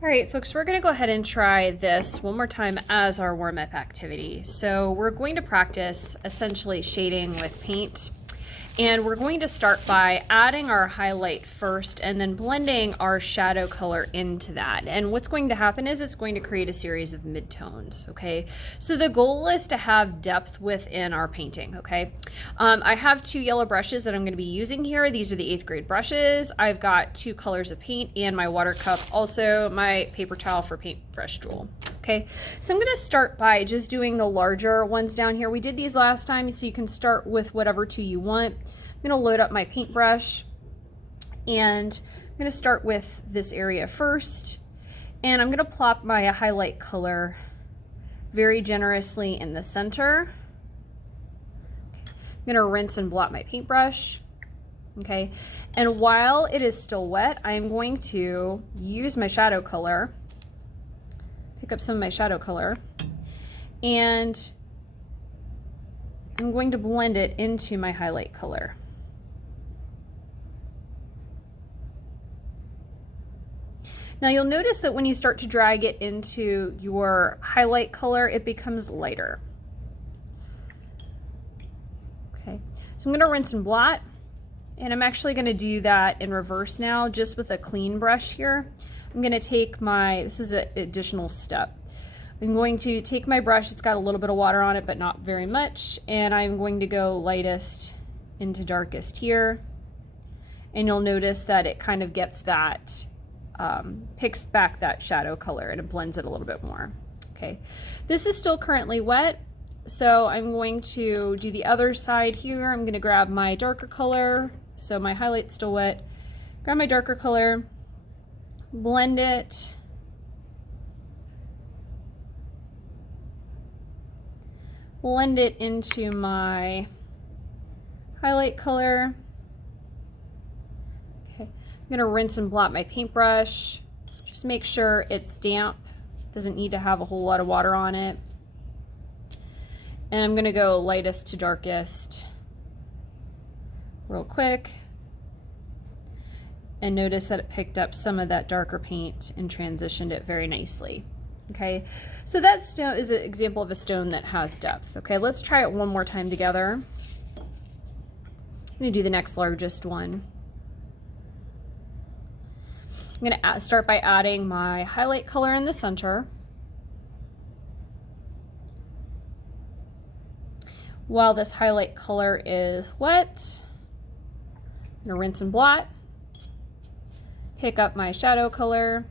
All right, folks, we're going to go ahead and try this one more time as our warm-up activity. So we're going to practice essentially shading with paint. And we're going to start by adding our highlight first and then blending our shadow color into that. And what's going to happen is it's going to create a series of midtones, okay? So the goal is to have depth within our painting, okay? I have two yellow brushes that I'm going to be using here. These are the 8th grade brushes. I've got 2 colors of paint and my water cup, also my paper towel for paintbrush tool. Okay, so I'm going to start by just doing the larger ones down here. We did these last time, so you can start with whatever 2 you want. I'm going to load up my paintbrush, and I'm going to start with this area first, and I'm going to plop my highlight color very generously in the center. I'm going to rinse and blot my paintbrush. Okay, and while it is still wet, I'm going to use my shadow color, pick up some of my shadow color, and I'm going to blend it into my highlight color. Now you'll notice that when you start to drag it into your highlight color, it becomes lighter. Okay, so I'm going to rinse and blot, and I'm actually going to do that in reverse now, just with a clean brush here. I'm going to take this is an additional step. I'm going to take my brush, it's got a little bit of water on it, but not very much, and I'm going to go lightest into darkest here. And you'll notice that it kind of gets that, picks back that shadow color and it blends it a little bit more. Okay, this is still currently wet, so I'm going to do the other side here. I'm going to grab my darker color, so my highlight's still wet. Grab my darker color, blend it, blend it into my highlight color. Okay, I'm going to rinse and blot my paintbrush. Just make sure it's damp. Doesn't need to have a whole lot of water on it. And I'm going to go lightest to darkest real quick. And notice that it picked up some of that darker paint and transitioned it very nicely. Okay, so that stone is an example of a stone that has depth. Okay, let's try it one more time together. I'm going to do the next largest one. I'm going to start by adding my highlight color in the center. While this highlight color is wet, I'm going to rinse and blot. Pick up my shadow color,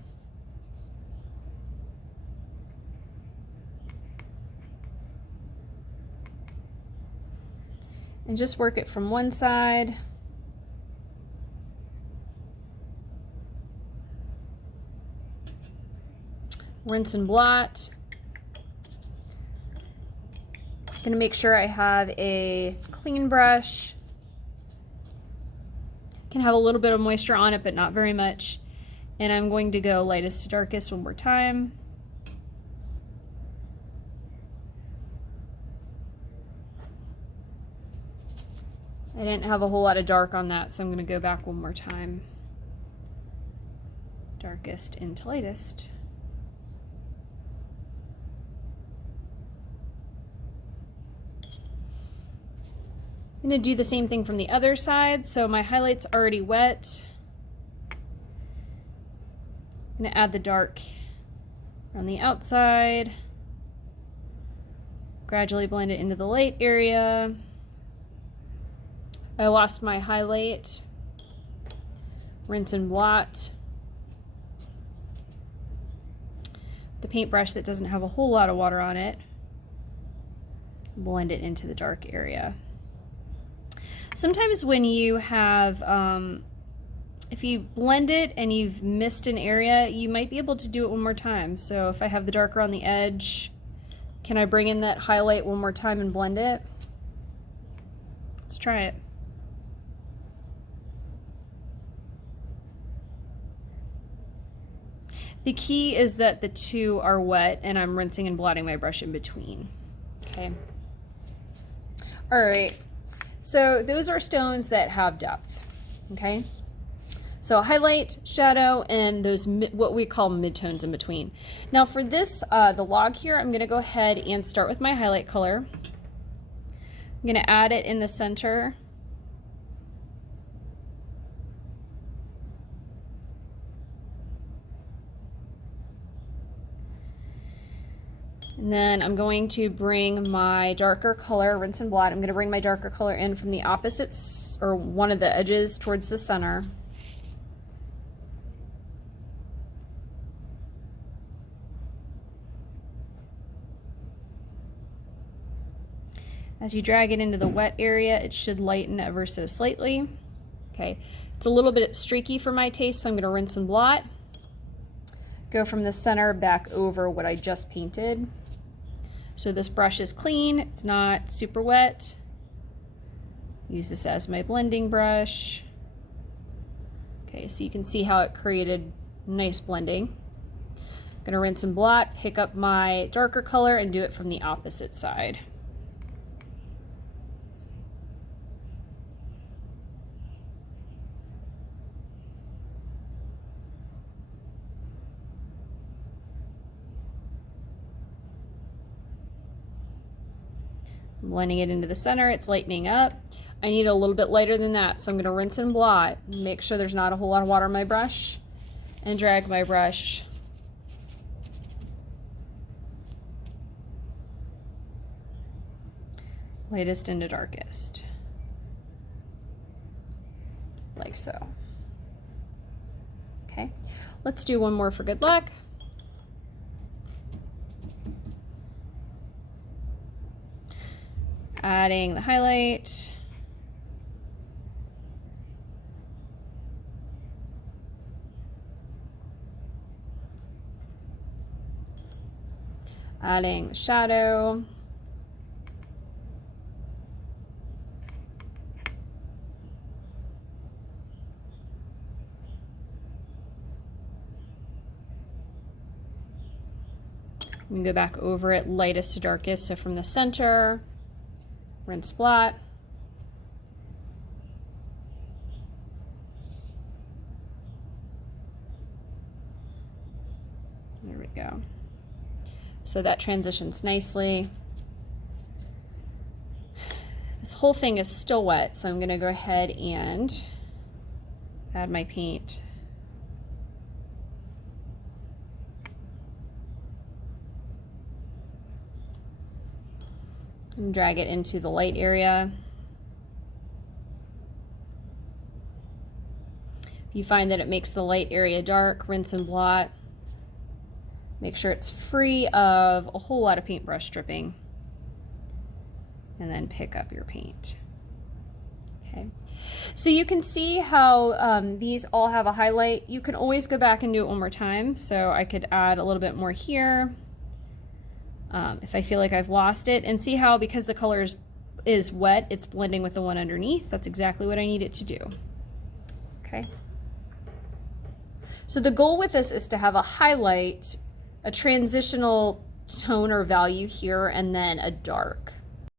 and just work it from one side rinse and blot. I'm going to make sure I have a clean brush. Can have a little bit of moisture on it, but not very much. And I'm going to go lightest to darkest one more time. I didn't have a whole lot of dark on that, so I'm going to go back one more time. Darkest into lightest. I'm going to do the same thing from the other side. So my highlight's already wet. I'm going to add the dark on the outside. Gradually blend it into the light area. I lost my highlight. Rinse and blot. The paintbrush that doesn't have a whole lot of water on it. Blend it into the dark area. Sometimes when you have, if you blend it and you've missed an area, you might be able to do it one more time. So if I have the darker on the edge, can I bring in that highlight one more time and blend it? Let's try it. The key is that the two are wet and I'm rinsing and blotting my brush in between. Okay. All right. So those are stones that have depth. Okay. So highlight, shadow, and those what we call midtones in between. Now for this, the log here, I'm gonna go ahead and start with my highlight color. I'm gonna add it in the center. And then I'm going to bring my darker color, rinse and blot. I'm going to bring my darker color in from the opposites, or one of the edges towards the center. As you drag it into the wet area, it should lighten ever so slightly. Okay, it's a little bit streaky for my taste, so I'm going to rinse and blot. Go from the center back over what I just painted. So this brush is clean, it's not super wet. Use this as my blending brush. Okay, so you can see how it created nice blending. I'm gonna rinse and blot, pick up my darker color and do it from the opposite side. Blending it into the center, it's lightening up. I need a little bit lighter than that, so I'm going to rinse and blot, make sure there's not a whole lot of water on my brush, and drag my brush lightest into darkest, like so. Okay, let's do one more for good luck. Adding the highlight. Adding the shadow. You can go back over it lightest to darkest, so from the center. Rinse, blot. There we go. So that transitions nicely. This whole thing is still wet, so I'm going to go ahead and add my paint. And drag it into the light area. If you find that it makes the light area dark, rinse and blot. Make sure it's free of a whole lot of paintbrush dripping. And then pick up your paint. Okay. So you can see how these all have a highlight. You can always go back and do it one more time. So I could add a little bit more here. If I feel like I've lost it, and see how, because the color is wet, it's blending with the one underneath. That's exactly what I need it to do. Okay. So the goal with this is to have a highlight, a transitional tone or value here, and then a dark.